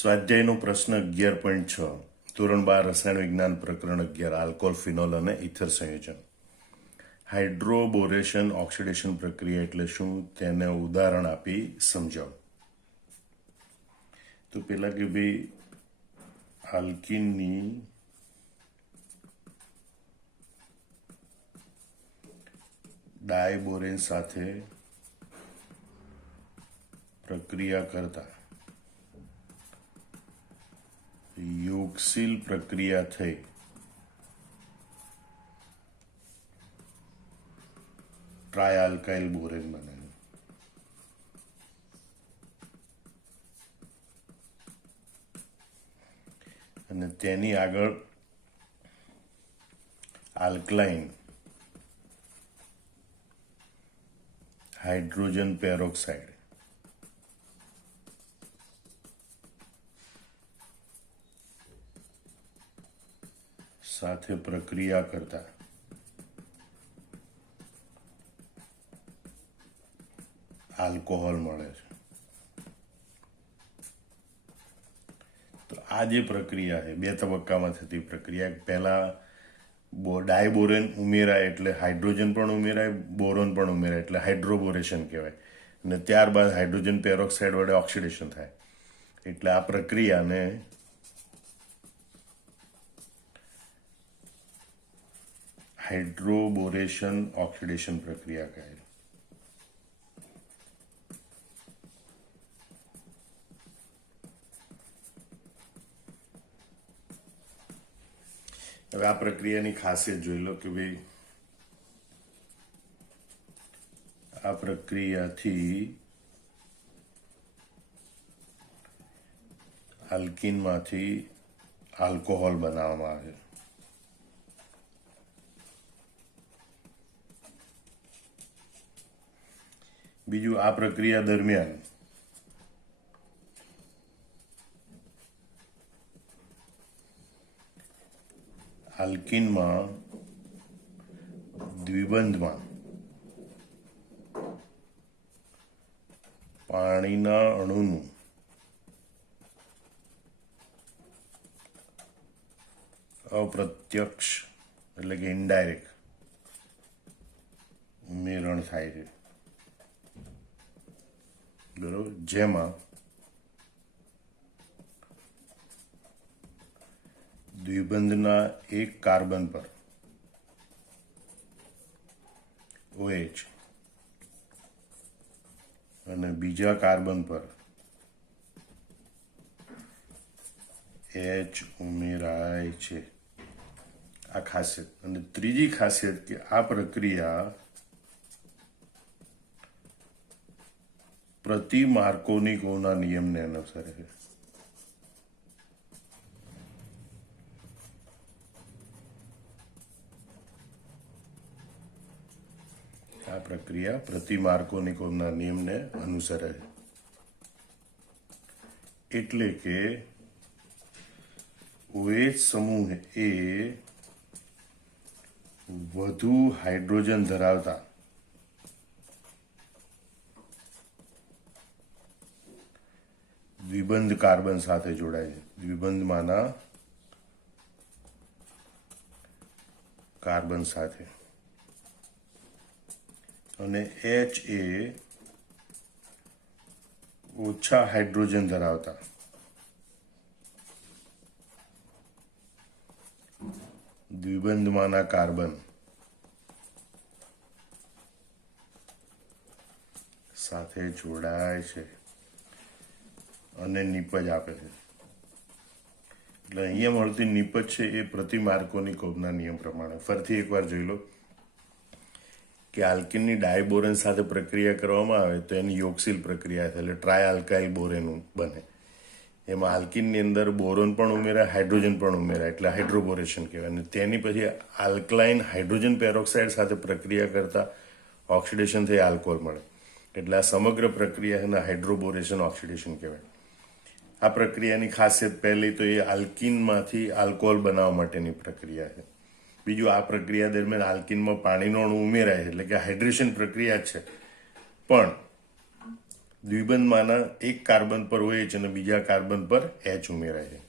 સ્વાધ્યાયનો પ્રશ્ન 11.6 ધોરણ 12 રસાયણ વિજ્ઞાન પ્રકરણ 11 આલ્કોહોલ ફિનોલ અને ઇથર સંયોજન. હાઇડ્રોબોરેશન ઓક્સિડેશન પ્રક્રિયા એટલે શું તેને ઉદાહરણ આપી સમજાવો. તો પેલા કે ભાઈ આલ્કીનની ડાયબોરેન સાથે પ્રક્રિયા કરતા યોગશીલ પ્રક્રિયા થઈ ટ્રાયઆલ્કાઇલ બોરેન બને. અને તેની આગળ આલ્કલાઇન હાઇડ્રોજન પેરોક્સાઇડ સાથે પ્રક્રિયા કરતા આલ્કોહોલ મળે છે. તો આ જે પ્રક્રિયા છે 2 તબક્કામાં થતી પ્રક્રિયા. પહેલા ડાયબોરેન ઉમેરાય એટલે હાઇડ્રોજન પણ ઉમેરાય, બોરોન પણ ઉમેરાય એટલે હાઇડ્રોબોરેશન કહેવાય. અને ત્યારબાદ હાઇડ્રોજન પેરોક્સાઇડ વડે ઓક્સિડેશન થાય. એટલે આ પ્રક્રિયાને હાઇડ્રોબોરેશન ઓક્સિડેશન પ્રક્રિયા કહે છે. હવે આ પ્રક્રિયાની ખાસિયત જોઈ લો કે ભાઈ આ પ્રક્રિયાથી આલ્કીનમાંથી આલ્કોહોલ બનાવવામાં આવે. બીજું, આ પ્રક્રિયા દરમિયાન આલ્કીનમાં દ્વિબંધમાં પાણીના અણુનું અપ્રત્યક્ષ એટલે કે ઇનડાયરેક્ટ ઉમેરણ થાય છે. બરોબર. જેમાં દ્વિબંધના એક કાર્બન પર OH અને બીજા કાર્બન પર H ઉમેરાય છે. આ ખાસિયત. અને ત્રીજી ખાસિયત કે આ પ્રક્રિયા પ્રતિ માર્કોનિકોના નિયમને અનુસરે છે. આ પ્રક્રિયા પ્રતિ માર્કોનિકોના નિયમને અનુસરે છે. એટલે કે OH સમૂહ એ વધુ હાઇડ્રોજન ધરાવતા દ્વિબંધ કાર્બન સાથે જોડાય છે. દ્વિબંધમાંના કાર્બન સાથે. અને H એ ઓછા હાઇડ્રોજન ધરાવતા દ્વિબંધમાંના કાર્બન સાથે જોડાય છે અને નિપજ આપે છે. એટલે અહીંયા મળતી નિપજ છે એ પ્રતિ માર્કોનિકોવના નિયમ પ્રમાણે. ફરીથી એકવાર જોઈ લો કે આલ્કીનની ડાયબોરેન સાથે પ્રક્રિયા કરવામાં આવે તો એની યોગશીલ પ્રક્રિયા થાય એટલે ટ્રાયઆલ્કાઇલ બોરેન બને. એમાં આલ્કીનની અંદર બોરોન પણ ઉમેરાય, હાઇડ્રોજન પણ ઉમેરાય એટલે હાઇડ્રોબોરેશન કહેવાય. અને તેની પછી આલ્કલાઇન હાઇડ્રોજન પેરોક્સાઇડ સાથે પ્રક્રિયા કરતા ઓક્સિડેશન થઈ આલ્કોહોલ મળે. એટલે આ સમગ્ર પ્રક્રિયાને હાઇડ્રોબોરેશન ઓક્સિડેશન કહેવાય. આ પ્રક્રિયાની ખાસિયત પહેલી તો એ આલ્કીનમાંથી આલ્કોહોલ બનાવવા માટેની પ્રક્રિયા છે. બીજું, આ પ્રક્રિયા દરમિયાન આલ્કીનમાં પાણીનો અણુ ઉમેરાય છે એટલે કે હાઇડ્રેશન પ્રક્રિયા છે. પણ દ્વિબંધમાંના એક કાર્બન પર OH અને બીજા કાર્બન પર H ઉમેરાય છે.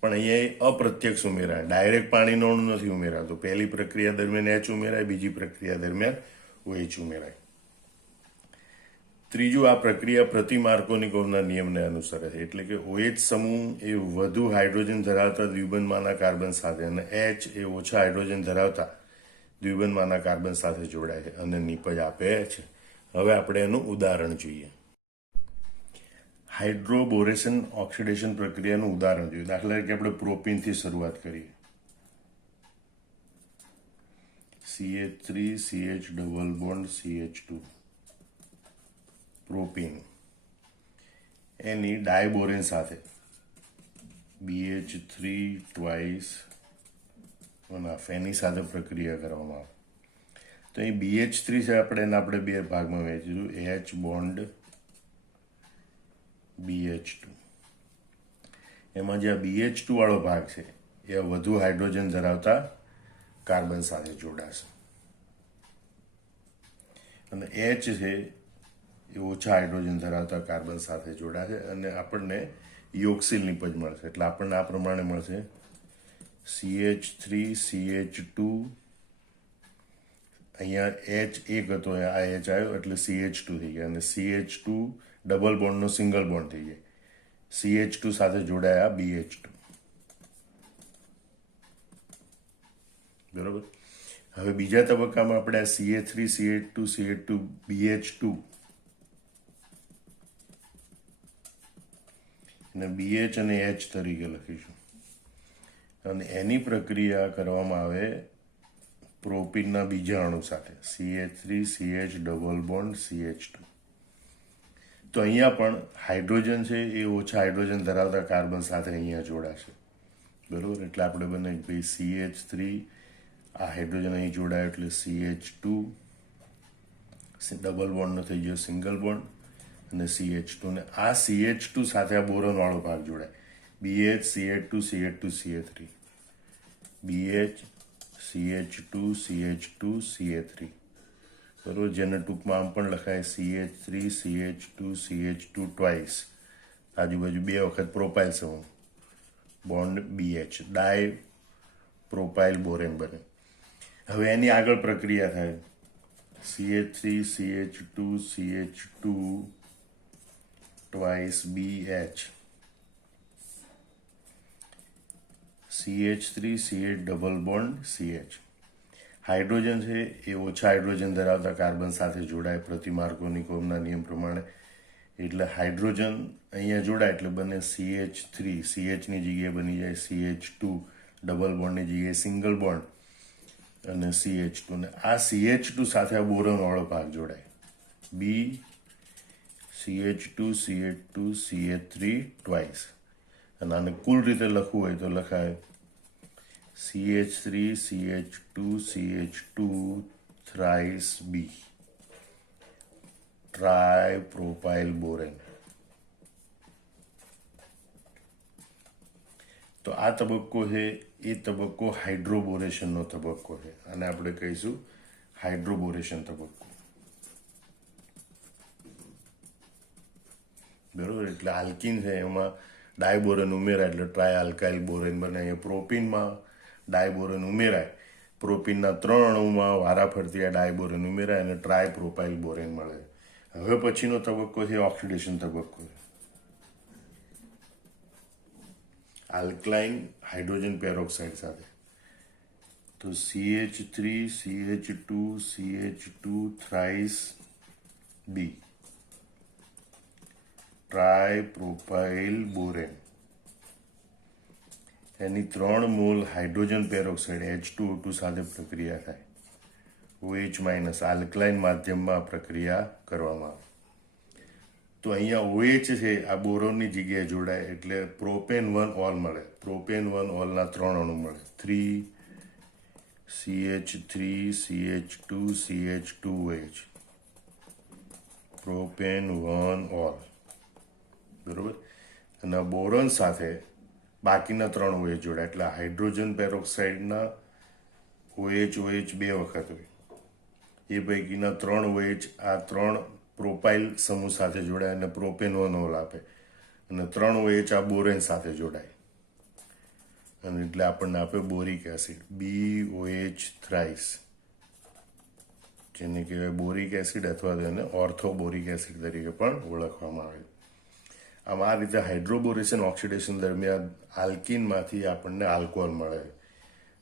પણ અહીંયા એ અપ્રત્યક્ષ ઉમેરાય, ડાયરેક્ટ પાણીનો અણુ નથી ઉમેરાતો. પહેલી પ્રક્રિયા દરમિયાન H ઉમેરાય, બીજી પ્રક્રિયા દરમિયાન OH ઉમેરાય. ત્રીજું, આ પ્રક્રિયા પ્રતિ માર્કોનિકોવના નિયમને અનુસરે છે. એટલે કે OH સમૂહ એ વધુ હાઇડ્રોજન ધરાવતા દ્વિબંધમાંના કાર્બન સાથે અને H એ ઓછા હાઇડ્રોજન ધરાવતા દ્વિબંધમાંના કાર્બન સાથે જોડાય છે અને નીપજ આપે છે. હવે આપણે એનું ઉદાહરણ જોઈએ. હાઇડ્રોબોરેશન ઓક્સિડેશન પ્રક્રિયાનું ઉદાહરણ જોઈએ. દાખલા તરીકે આપણે પ્રોપીનથી શરૂઆત કરીએ. CH3 CH double bond CH2 propene એની ડાયબોરેન સાથે BH3 ટ્વાઇસ 1/2 એની સાથે પ્રક્રિયા કરવામાં આવે. તો અહીં BH3 છે, આપણે બે ભાગમાં વહેંચીશું. H bond BH2. એમાં જે BH2 વાળો ભાગ છે એ વધુ હાઇડ્રોજન ધરાવતા કાર્બન સાથે જોડાશે અને H છે એ ઓછા હાઇડ્રોજન ધરાવતા કાર્બન સાથે જોડાશે અને આપણને યોક્સિલ નીપજ મળશે. એટલે આપણને આ પ્રમાણે મળશે: CH3 CH2, અહીંયા H એક હતો, આ H આવ્યો એટલે CH2 થઈ ગયા અને CH2 ડબલ બોન્ડનો સિંગલ બોન્ડ થઈ જાય. CH2 સાથે જોડાયા BH2. બરોબર. હવે બીજા તબક્કામાં આપણે આ CH3 CH2 CH2 BH2 અને BH અને H તરીકે લખીશું અને એની પ્રક્રિયા કરવામાં આવે પ્રોપીનના બીજા અણુ સાથે CH3 CH double bond CH2. તો અહીંયા પણ હાઇડ્રોજન છે એ ઓછા હાઇડ્રોજન ધરાવતા કાર્બન સાથે અહીંયા જોડાશે. બરોબર. એટલે આપણે બને ભાઈ CH3, આ હાઇડ્રોજન અહીં જોડાયો એટલે CH2 ડબલ બોન્ડનો થઈ ગયો સિંગલ બોન્ડ અને CH2 ને આ CH2 સાથે આ બોરોન વાળો ભાગ જોડાય. BH CH2 CH2 CH3 BH CH2 CH2 CH3. બરોબર. જેને ટૂંકમાં આમ પણ લખાય CH3 CH2 CH2 ટ્વાઇસ, આજુબાજુ બે વખત પ્રોપાઇલ સમૂહ બોન્ડ BH, ડાય પ્રોપાઇલ બોરેન બને. હવે એની આગળ પ્રક્રિયા થાય CH3 CH2 CH2 twice BH, CH3 CH double bond CH. Hydrogen છે એ ઓછા હાઇડ્રોજન ધરાવતા કાર્બન સાથે જોડાય પ્રતિ માર્કોનિકોવના નિયમ પ્રમાણે. એટલે હાઇડ્રોજન અહીંયા જોડાય એટલે બને CH3, CHની જગ્યાએ બની જાય CH2 ડબલ બોન્ડની જગ્યાએ સિંગલ બોન્ડ અને CH2 ને આ CH2 સાથે આ બોરોન વાળો ભાગ જોડાય B CH2 CH2 CH3 twice. અને આને કુલ રીતે લખવું હોય તો લખાય CH3 CH2 CH2 thrice B, tri propyl borane. તો આ તબક્કો છે એ તબક્કો હાઇડ્રોબોરેશનનો તબક્કો છે અને આપણે કહીશું હાઇડ્રોબોરેશન તબક્કો. બરોબર. એટલે આલ્કિન છે એમાં ડાયબોરેન ઉમેરાય એટલે ટ્રાય આલ્કાઇલ બોરેન બને. અહીંયા પ્રોપીનમાં ડાયબોરેન ઉમેરાય, પ્રોપીનના 3 અણુમાં વારાફરતી આ ડાયબોરેન ઉમેરાય અને ટ્રાય પ્રોપાઇલ બોરેન મળે. હવે પછીનો તબક્કો છે ઓક્સિડેશન તબક્કો. આલ્કલાઇન હાઇડ્રોજન પેરોક્સાઇડ સાથે તો CH3 CH2 CH2 thrice B, tri propyl borane. એની 3 મોલ હાઇડ્રોજન પેરોક્સાઇડ H2O2 સાથે પ્રક્રિયા થાય. OH- આલ્કલાઇન માધ્યમમાં પ્રક્રિયા કરવામાં આવે. તો અહીંયા OH છે આ બોરોનની જગ્યાએ જોડાય એટલે પ્રોપેન 1 ઓલ મળે. પ્રોપેન 1 ઓલના 3 અણુ મળે 3 CH3 CH2 CH2OH, propane 1 all. બરોબર. અને બોરોન સાથે બાકીના 3 OH જોડાય એટલે હાઇડ્રોજન પેરોક્સાઇડના OH બે વખત હોય. એ પૈકીના 3 OH આ 3 પ્રોપાઇલ સમૂહ સાથે જોડાય અને પ્રોપેનોનોલ આપે, અને 3 OH આ બોરેન સાથે જોડાય અને એટલે આપણને આપે બોરિક એસિડ, BOH થ્રાઇસ, જેને કહેવાય બોરિક એસિડ અથવા તો એને ઓર્થોબોરિક એસિડ તરીકે પણ ઓળખવામાં આવે. આમ આ રીતે હાઇડ્રોબોરેશન ઓક્સિડેશન દરમિયાન આલ્કિનમાંથી આપણને આલ્કોહોલ મળે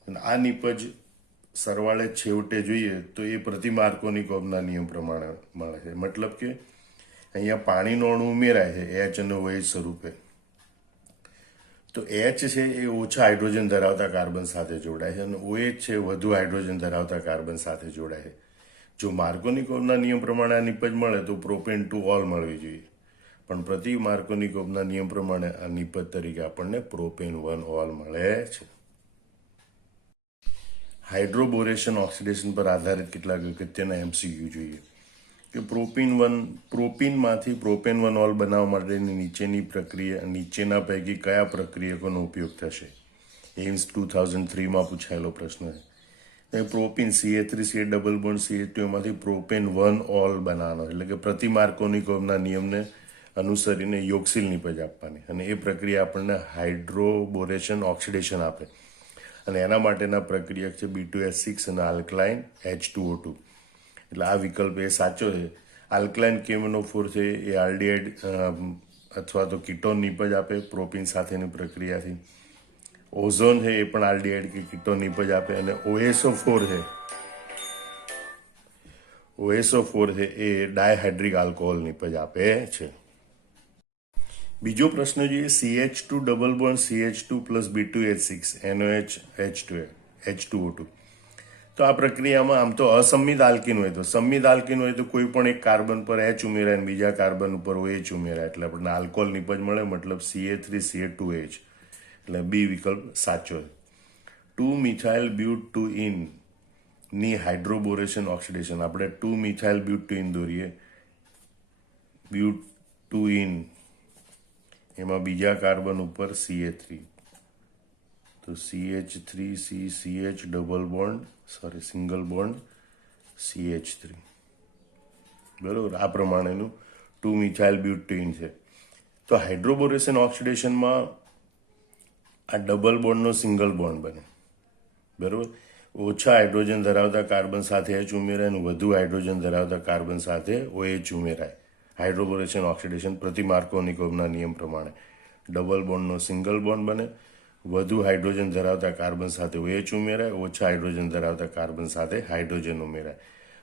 અને આ નિપજ સરવાળે છેવટે જોઈએ તો એ પ્રતિ માર્કોનિકોવના નિયમ પ્રમાણે મળે છે. મતલબ કે અહીંયા પાણીનો અણુ ઉમેરાય છે H અને OH સ્વરૂપે, તો H છે એ ઓછા હાઇડ્રોજન ધરાવતા કાર્બન સાથે જોડાય છે અને OH છે વધુ હાઇડ્રોજન ધરાવતા કાર્બન સાથે જોડાય છે. જો માર્કોનિકોવના નિયમ પ્રમાણે આ નિપજ મળે તો પ્રોપેન ટુ ઓલ મળવી જોઈએ, પણ પ્રતિ માર્કોનિકોવના નિયમ પ્રમાણે આ નિપજ તરીકે આપણને પ્રોપેન 1 ઓલ મળે છે. હાઇડ્રોબોરેશન ઓક્સિડેશન પર આધારિત કેટલાક અગત્યના MCQ જોઈએ કે પ્રોપીનમાંથી પ્રોપેન 1 ઓલ બનાવવા માટેની નીચેના પૈકી કયા પ્રક્રિયકોનો ઉપયોગ થશે? એમ્સ 2003માં પૂછાયેલો પ્રશ્ન છે. Propyne CH3CH double bond CH2 માંથી પ્રોપેન 1 ઓલ બનાવવાનો, એટલે કે પ્રતિ માર્કોનિકોવના નિયમને અનુસરીને યોક્સિલ નિપજ આપવાની, અને એ પ્રક્રિયા આપણને હાઇડ્રોબોરેશન ઓક્સિડેશન આપે, અને એના માટેના પ્રક્રિયક છે B2H6 અને આલ્કલાઇન H2O2. એટલે આ વિકલ્પ એ સાચો છે. આલ્કલાઇન KMNO4 છે એ આલ્ડીહાઇડ અથવા તો કીટોન નિપજ આપે પ્રોપીન સાથેની પ્રક્રિયાથી. ઓઝોન છે એ પણ આલ્ડીહાઇડ કે કીટોન નિપજ આપે, અને OSO4 છે એ ડાયહાઇડ્રિક આલ્કોહોલ નિપજ આપે છે. બીજો પ્રશ્ન જોઈએ, CH2 double bond CH2 plus B2H6 NOH H2O2. તો આ પ્રક્રિયામાં આમ તો અસંમિત આલ્કિન હોય, તો સંમિત આલ્કિન હોય તો કોઈ પણ એક કાર્બન પર H ઉમેરાય અને બીજા કાર્બન ઉપર OH ઉમેરાય, એટલે આપણને આલ્કોહોલ નિપજ મળે, મતલબ CH3CH2H, એટલે બી વિકલ્પ સાચો છે. 2-મિથાઇલ-બ્યુટઇન ની હાઇડ્રોબોરેશન ઓક્સિડેશન, આપણે 2-મિથાઇલ-બ્યુટઇન દોરીએ, બ્યુટઇન એમાં બીજા કાર્બન ઉપર CH3, તો CH3CCH double bond single bond CH3, બરોબર. આ પ્રમાણેનું 2-મિથાઇલ-બ્યુટઇન છે. તો હાઇડ્રોબોરેશન ઓક્સિડેશનમાં આ ડબલ બોન્ડનો સિંગલ બોન્ડ બને, બરોબર. ઓછા હાઇડ્રોજન ધરાવતા કાર્બન સાથે H ઉમેરાય અને વધુ હાઇડ્રોજન ધરાવતા કાર્બન સાથે OH ઉમેરાય. હાઇડ્રોબોરેશન ઓક્સિડેશન પ્રતિ માર્કોનિકોવના નિયમ પ્રમાણે ડબલ બોન્ડનો સિંગલ બોન્ડ બને, વધુ હાઇડ્રોજન ધરાવતા કાર્બન સાથે OH ઉમેરાય, ઓછા હાઇડ્રોજન ધરાવતા કાર્બન સાથે હાઇડ્રોજન ઉમેરાય,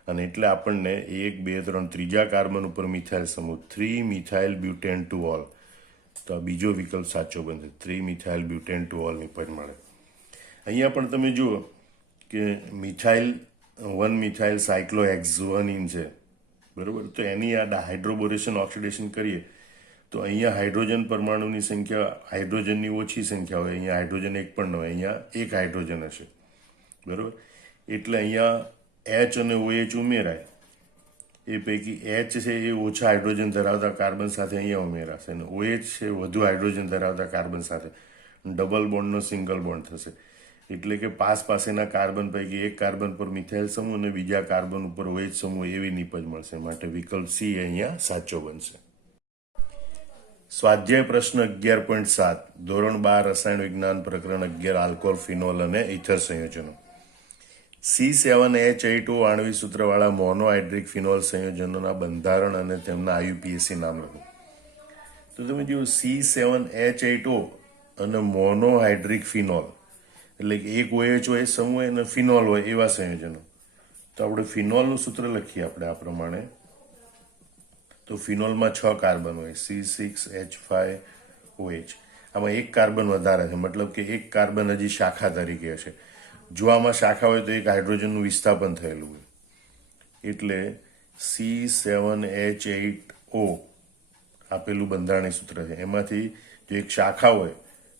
અને એટલે આપણને 1, 2, 3 ત્રીજા કાર્બન ઉપર મિથાઇલ સમૂહ 3-મિથાઇલ-બ્યુટેન ટુ ઓલ, તો આ બીજો વિકલ્પ સાચો બનશે. 3-મિથાઇલ-બ્યુટેન ટુ ઓલ નિપજ મળે. અહીંયા પણ તમે જુઓ કે 1-મિથાઇલ સાયક્લોહેક્ઝોનિન છે, બરોબર. તો એની આ હાઇડ્રોબોરેશન ઓક્સિડેશન કરીએ તો અહીંયા હાઇડ્રોજન પરમાણુની સંખ્યા હાઇડ્રોજનની ઓછી સંખ્યા હોય, અહીંયા હાઇડ્રોજન એક પણ ન હોય, અહીંયા એક હાઇડ્રોજન હશે, બરોબર. એટલે અહીંયા H અને OH ઉમેરાય, એ પૈકી H છે એ ઓછા હાઇડ્રોજન ધરાવતા કાર્બન સાથે અહીંયા ઉમેરાશે, અને OH છે વધુ હાઇડ્રોજન ધરાવતા કાર્બન સાથે ડબલ બોન્ડનો સિંગલ બોન્ડ થશે, એટલે કે પાસેના કાર્બન પૈકી એક કાર્બન પર મિથાઇલ સમૂહ અને બીજા કાર્બન ઉપર OH સમૂહ એવી નિપજ મળશે, માટે વિકલ્પ C અહીંયા સાચો બનશે. સ્વાધ્યાય પ્રશ્ન 11.7, ધોરણ 12 રસાયણ વિજ્ઞાન પ્રકરણ 11 આલ્કોહોલ, ફિનોલ અને ઇથર સંયોજનો. C7H8O આણ્વિક સૂત્રવાળા મોનોહાઇડ્રિક ફિનોલ સંયોજનોના બંધારણ અને તેમના IUPAC નામ લખો. તો તમે જુઓ, C7H8O અને મોનોહાઇડ્રિક ફિનોલ, એટલે કે એક OH હોય સમૂહ હોય અને ફિનોલ હોય એવા સંયોજનો. તો આપણે ફિનોલનું સૂત્ર લખીએ આપણે આ પ્રમાણે. તો ફિનોલમાં 6 કાર્બન હોય, C6H5OH. આમાં એક કાર્બન વધારે છે, મતલબ કે એક કાર્બન હજી શાખા તરીકે હશે. જો આમાં શાખા હોય તો એક હાઇડ્રોજનનું વિસ્થાપન થયેલું હોય, એટલે C7H8O આપેલું બંધારણીય સૂત્ર છે. એમાંથી જો એક શાખા હોય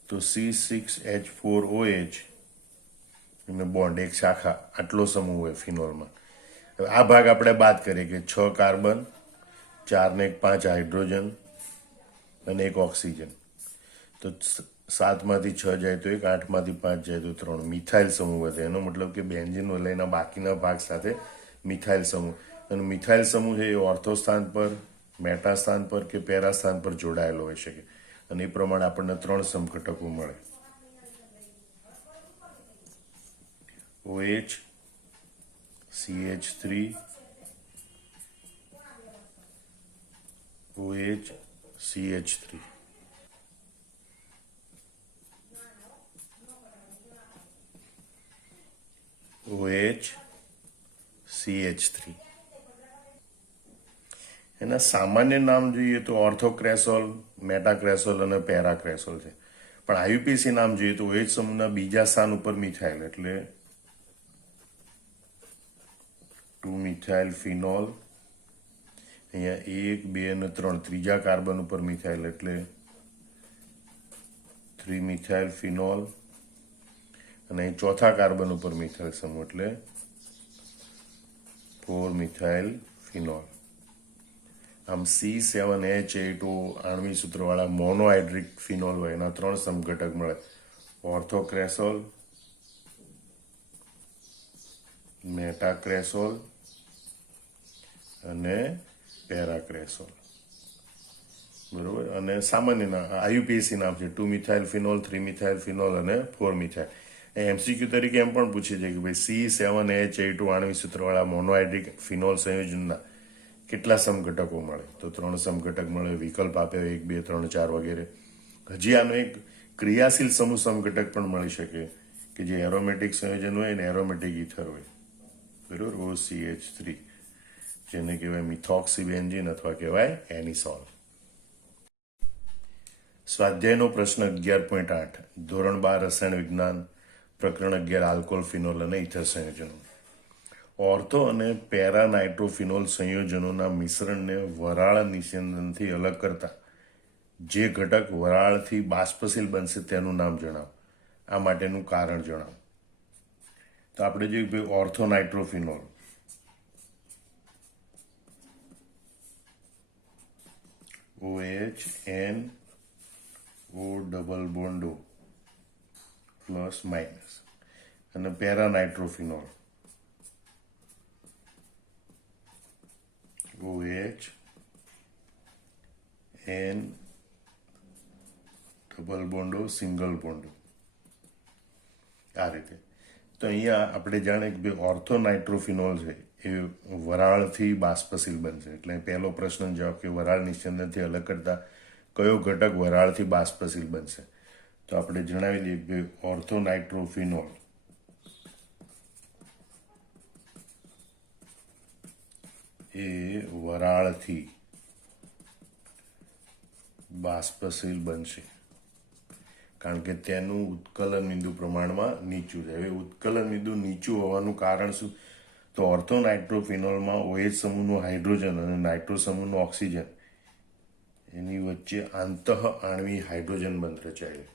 તો C6H4OH અને બોન્ડ, એક શાખા, આટલો સમૂહ હોય ફિનોલમાં. હવે આ ભાગ આપણે બાદ કરીએ કે 6 કાર્બન, 4 ને 1 5 હાઇડ્રોજન અને 1 ઓક્સિજન, તો 7 માંથી 6 જાય તો 1, 8 માંથી 5 જાય તો 3 મિથાઇલ સમૂહ વધે. એનો મતલબ કે બેન્ઝીન વલયના બાકીના ભાગ સાથે મિથાઇલ સમૂહ, અને મિથાઇલ સમૂહ છે એ ઓર્થો સ્થાન પર, મેટા સ્થાન પર કે પેરા સ્થાન પર જોડાયેલો હોઈ શકે અને એ પ્રમાણે આપણને 3 સમઘટકો મળે. OH, CH3, OH, CH3. OH, CH3. એના સામાન્ય નામ જોઈએ તો ઓર્થોક્રેસોલ, મેટાક્રેસોલ અને પેરાક્રેસોલ છે. પણ આયુપીસી નામ જોઈએ તો OH સમૂહના બીજા સ્થાન ઉપર મિથાઇલ એટલે 2-મિથાઇલ ફિનોલ. અહીંયા 1, 2 અને 3 ત્રીજા કાર્બન ઉપર મિથાઇલ એટલે 3-મિથાઇલ ફિનોલ. અને અહીં ચોથા કાર્બન ઉપર મિથાઇલ સમૂહ એટલે 4-મિથાઇલ ફિનોલ. આમ C7H8 આણ્વિક સૂત્રવાળા મોનોહાઇડ્રિક ફિનોલ હોય એના 3 સમઘટક મળે. ઓર્થોક્રેસોલ, મેટાક્રેસોલ અને પેરાક્રેસોલ. બરોબર. અને સામાન્ય નામ આયુપીએસી નામ છે 2-મિથાઇલ ફિનોલ, 3-મિથાઇલ ફિનોલ અને 4-મિથાઇલ. MCQ તરીકે એમ પણ પૂછે છે કે ભાઈ C7H8 આણ્વિક સૂત્રવાળા મોનોહાઇડ્રિક ફિનોલ સંયોજનના કેટલા સમઘટકો મળે? તો 3 સમઘટક મળે. વિકલ્પ આપ્યો 1, 2, 3, 4 વગેરે. હજી આનો એક ક્રિયાશીલ સમૂહ સમઘટક પણ મળી શકે કે જે એરોમેટિક સંયોજન હોય ને એરોમેટિક ઇથર હોય. બરોબર. OCH3 જેને કહેવાય મિથોક્સીબેન્ઝીન અથવા કહેવાય એનિસોલ. સ્વાધ્યાયનો પ્રશ્ન 11.8 ધોરણ 12 રસાયણ વિજ્ઞાન પ્રકરણ 11 આલ્કોહોલ, ફિનોલ અને ઇથર સંયોજનો. ઓર્થો અને પેરા નાઇટ્રોફિનોલ સંયોજનોના મિશ્રણને વરાળ નિસ્યંદનથી અલગ કરતા જે ઘટક વરાળથી બાષ્પશીલ બનશે તેનું નામ જણાવો. આ માટેનું કારણ જણાવો. તો આપણે જોઈએ ortho nitrophenol. OH, NO double bond O plus minus. અને para nitrophenol OH, N double bond O single bond. આ રીતે. તો અહીંયા આપણે જાણે કે ઓર્થો નાઇટ્રોફિનોલ છે એ વરાળથી બાષ્પશીલ બનશે. એટલે પહેલો પ્રશ્ન જવાબ કે વરાળ નિસ્યંદનથી અલગ કરતા કયો ઘટક વરાળથી બાષ્પશીલ બનશે? તો આપણે જણાવી દઈએ કે ઓર્થો નાઇટ્રોફિનોલ એ વરાળથી બાષ્પશીલ બનશે કારણ કે તેનું ઉત્કલન બિંદુ પ્રમાણમાં નીચું છે. હવે ઉત્કલન બિંદુ નીચું હોવાનું કારણ શું? તો ઓર્થો નાઇટ્રોફિનોલમાં OH સમૂહનું હાઇડ્રોજન અને નાઇટ્રો સમૂહનું ઓક્સિજન એની વચ્ચે આંતઃ આણ્વિક હાઇડ્રોજન બંધ રચાયેલ.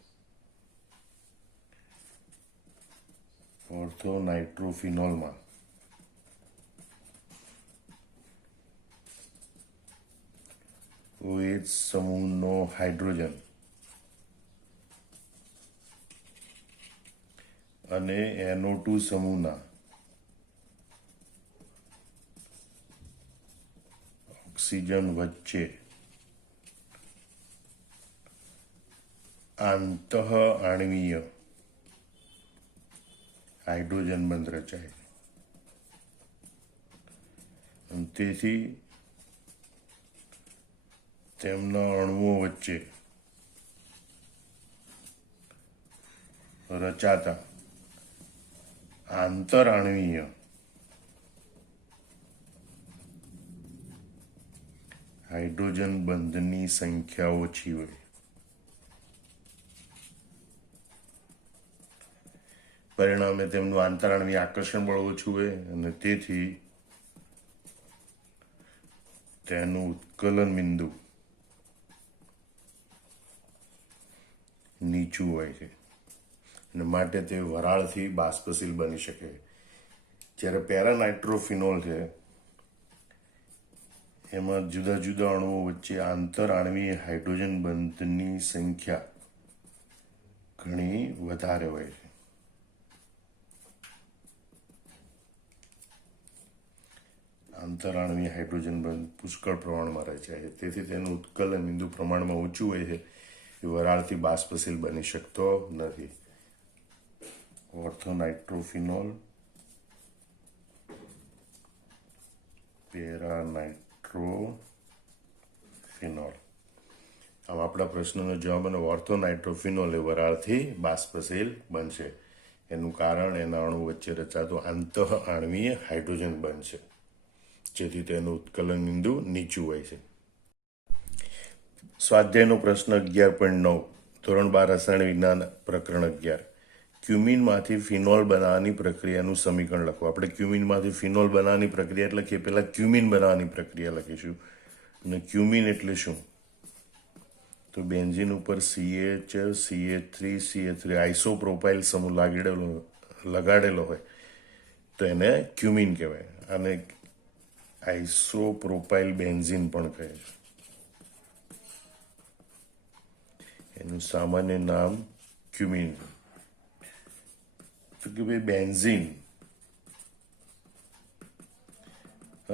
ઓર્થો નાઇટ્રોફિનોલમાં OH સમૂહનો હાઇડ્રોજન અને NO2 સમૂહના ઓક્સિજન વચ્ચે આંતઃ આણ્વીય હાઇડ્રોજન બંધ રચાય. તેથી તેમના અણુઓ વચ્ચે રચાતા આંતરઆણ્વીય હાઇડ્રોજન બંધની સંખ્યા ઓછી હોય. પરિણામે તેમનું આંતરાણ્વીય આકર્ષણ બળ ઓછું હોય અને તેથી તેનું ઉત્કલન બિંદુ નીચું હોય છે અને માટે તે વરાળથી બાષ્પશીલ બની શકે. જ્યારે પેરાનાઇટ્રોફિનોલ છે એમાં જુદા જુદા અણુઓ વચ્ચે આંતરઆણ્વીય હાઇડ્રોજન બંધની સંખ્યા ઘણી વધારે હોય છે. આંતરાણવીય હાઇડ્રોજન બંધ પુષ્કળ પ્રમાણમાં રચાય છે, તેથી તેનું ઉત્કલન બિંદુ પ્રમાણમાં ઊંચું હોય છે. એ વરાળથી બાષ્પશીલ બની શકતો નથી. ઓર્થોનાઇટ્રોફિનોલ, પેરાનાઇટ્રોફિનોલ. આમ આપણા પ્રશ્નનો જવાબ અને ઓર્થોનાઇટ્રોફિનોલ એ વરાળથી બાષ્પશીલ બનશે. એનું કારણ એના અણુ વચ્ચે રચાતું આંતઃ આણવીય હાઇડ્રોજન બંધ છે, જેથી તેનું ઉત્કલન બિંદુ નીચું હોય છે. સ્વાધ્યાયનો પ્રશ્ન 11.9, ધોરણ 12 રસાયણ વિજ્ઞાન, પ્રકરણ 11. ક્યુમિનમાંથી ફિનોલ બનાવવાની પ્રક્રિયાનું સમીકરણ લખો. આપણે ક્યુમિનમાંથી ફિનોલ બનાવવાની પ્રક્રિયા એટલે કે પહેલાં ક્યુમિન બનાવવાની પ્રક્રિયા લખીશું. અને ક્યુમિન એટલે શું? તો બેન્ઝીન ઉપર CH, CH3, CH3 આઇસોપ્રોપાઇલ સમૂહ લગાડેલો હોય તો એને ક્યુમિન કહેવાય. અને આઇસોપ્રોપાઇલ બેન્ઝીન પણ કહે છે. એનું સામાન્ય નામ ક્યુમિન. તો કે ભાઈ બેન્ઝીન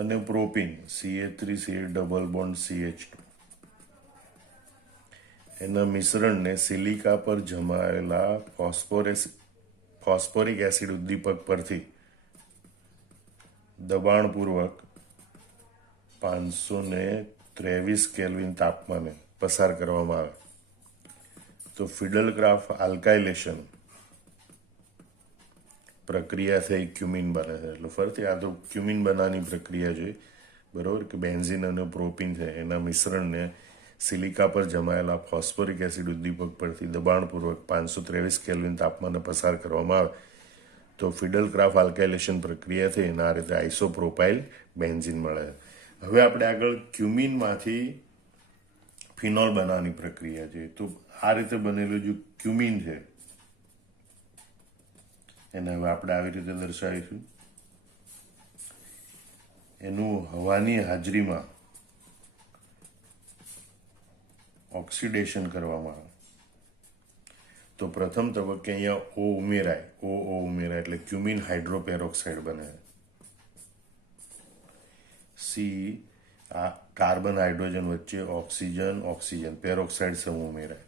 અને propyne CH3 CH double bond CH2 એના મિશ્રણને સિલિકા પર જમાયેલા ફોસ્ફોરિક એસિડ ઉદ્દીપક પરથી દબાણપૂર્વક 523 કેલ્વિન તાપમાને પસાર કરવામાં આવે તો ફિડલક્રાફ આલ્કાઇલેશન પ્રક્રિયા થઈ ક્યુમિન બને છે. એટલે ફરીથી આ તો ક્યુમિન બનાવવાની પ્રક્રિયા છે, બરાબર, કે બેન્ઝીન અને પ્રોપીન છે એના મિશ્રણને સિલિકા પર જમાયેલા ફોસ્ફોરિક એસિડ ઉદ્દીપક પરથી દબાણપૂર્વક 523 કેલ્વિન તાપમાને પસાર કરવામાં આવે તો ફિડલક્રાફ આલ્કાઇલેશન પ્રક્રિયા થઈ અને આ રીતે આઇસોપ્રોપાઇલ બેન્ઝીન મળે. હવે આપણે આગળ ક્યુમિનમાંથી ફિનોલ બનાવવાની પ્રક્રિયા છે. તો આ રીતે બનેલું જે ક્યુમિન છે એને હવે આપણે આવી રીતે દર્શાવીશું. એનું હવાની હાજરીમાં ઓક્સિડેશન કરવામાં આવે તો પ્રથમ તબક્કે અહીંયા O ઉમેરાય, O ઉમેરાય એટલે ક્યુમિન હાઇડ્રોપેરોક્સાઇડ બને. C આ કાર્બન હાઇડ્રોજન વચ્ચે ઓક્સિજન પેરોક્સાઇડ સમૂહ ઉમેરાય,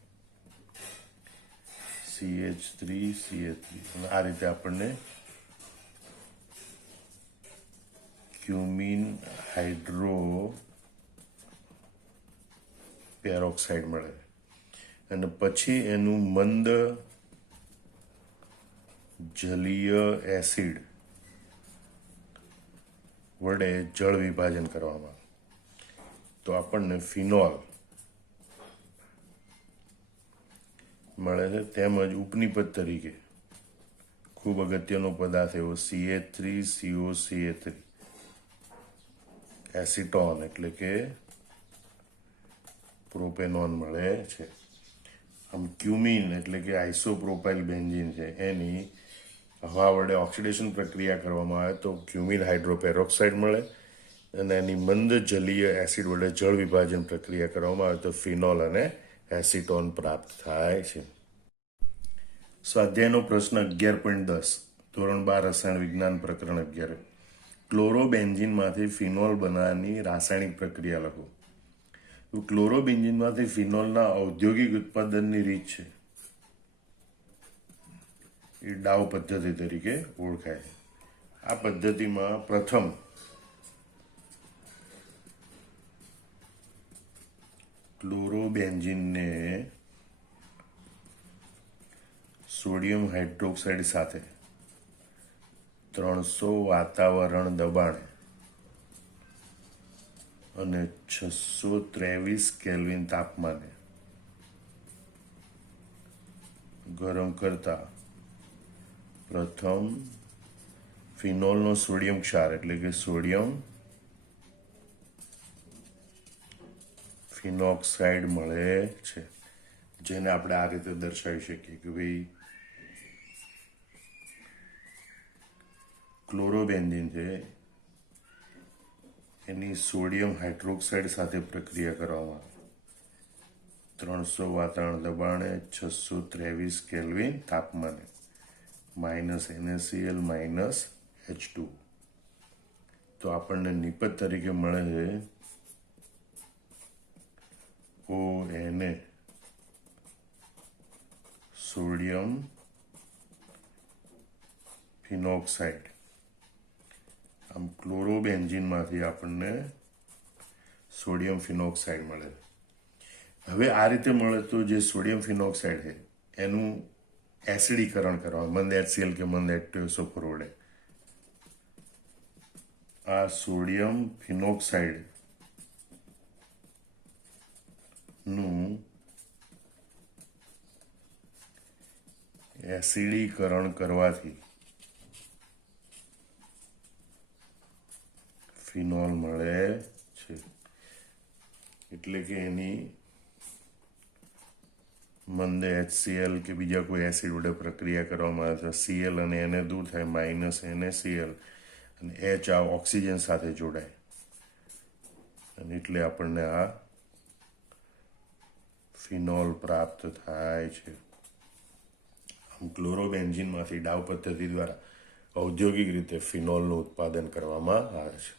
CH3 CH3. આ રીતે આપણને ક્યુમિન હાઇડ્રો પેરોક્સાઇડ મળે. અને પછી એનું મંદ જલીય એસિડ વડે જળ વિભાજન કરવામાં તો આપણને ફિનોલ મળે છે. તેમજ ઉપનિપદ તરીકે ખૂબ અગત્યનો પદાર્થ એવો CH3COCH3 એસિટોન એટલે કે પ્રોપેનોન મળે છે. આમ ક્યુમિન એટલે કે આઇસોપ્રોપાઇલ બેન્ઝીન છે એની હવા વડે ઓક્સિડેશન પ્રક્રિયા કરવામાં આવે તો ક્યુમિન હાઇડ્રોપેરોક્સાઇડ મળે અને એની મંદ જલીય એસિડ વડે જળ વિભાજન પ્રક્રિયા કરવામાં આવે તો ફિનોલ અને એસિટોન પ્રાપ્ત થાય છે. સ્વાધ્યાયનો પ્રશ્ન 11.10, ધોરણ 12 રસાયણ વિજ્ઞાન, પ્રકરણ 11. ક્લોરોબેન્ઝીનમાંથી ફિનોલ બનાવવાની રાસાયણિક પ્રક્રિયા લખો. ક્લોરોબેન્ઝીનમાંથી ફિનોલના ઔદ્યોગિક ઉત્પાદનની રીત છે એ ડાઉ પદ્ધતિ તરીકે ઓળખાય છે. આ પદ્ધતિમાં પ્રથમ ક્લોરોબેન્ઝીનને સોડિયમ હાઇડ્રોક્સાઇડ સાથે 300 વાતાવરણ દબાણે અને 623 કેલ્વિન તાપમાને ગરમ કરતા પ્રથમ ફિનોલનો સોડિયમ ક્ષાર એટલે કે સોડિયમ ફિનોક્સાઇડ મળે છે, જેને આપણે આ રીતે દર્શાવી શકીએ કે ભાઈ ક્લોરોબેન્ઝીન છે એની સોડિયમ હાઇડ્રોક્સાઇડ સાથે પ્રક્રિયા કરવામાં 300 વાતાવરણ દબાણે 623 કેલ્વિન તાપમાને -NaCl - H2 તો આપણને નિપજ તરીકે મળે છે ONA, સોડિયમ ફિનોક્સાઇડ. આમ ક્લોરોબેન્ઝીનમાંથી આપણને સોડિયમ ફિનોક્સાઇડ મળે. હવે આ રીતે મળે તો જે સોડિયમ ફિનોક્સાઇડ છે એનું એસિડીકરણ કરવા, મંદ HCl કે મંદ H2SO4 વડે આ સોડિયમ ફિનોક્સાઇડ નું એસિડીકરણ કરવાથી ફિનોલ મળે છે. એટલે કે એની મંદ HCl કે બીજા કોઈ એસિડ વડે પ્રક્રિયા કરવામાં આવે છે. Cl અને Na દૂર થાય, -NaCl અને H આ ઓક્સિજન સાથે જોડાય અને એટલે આપણને આ ફિનોલ પ્રાપ્ત થાય છે. આમ ક્લોરોબેન્ઝીનમાંથી ડાઉ પદ્ધતિ દ્વારા ઔદ્યોગિક રીતે ફિનોલનું ઉત્પાદન કરવામાં આવે છે.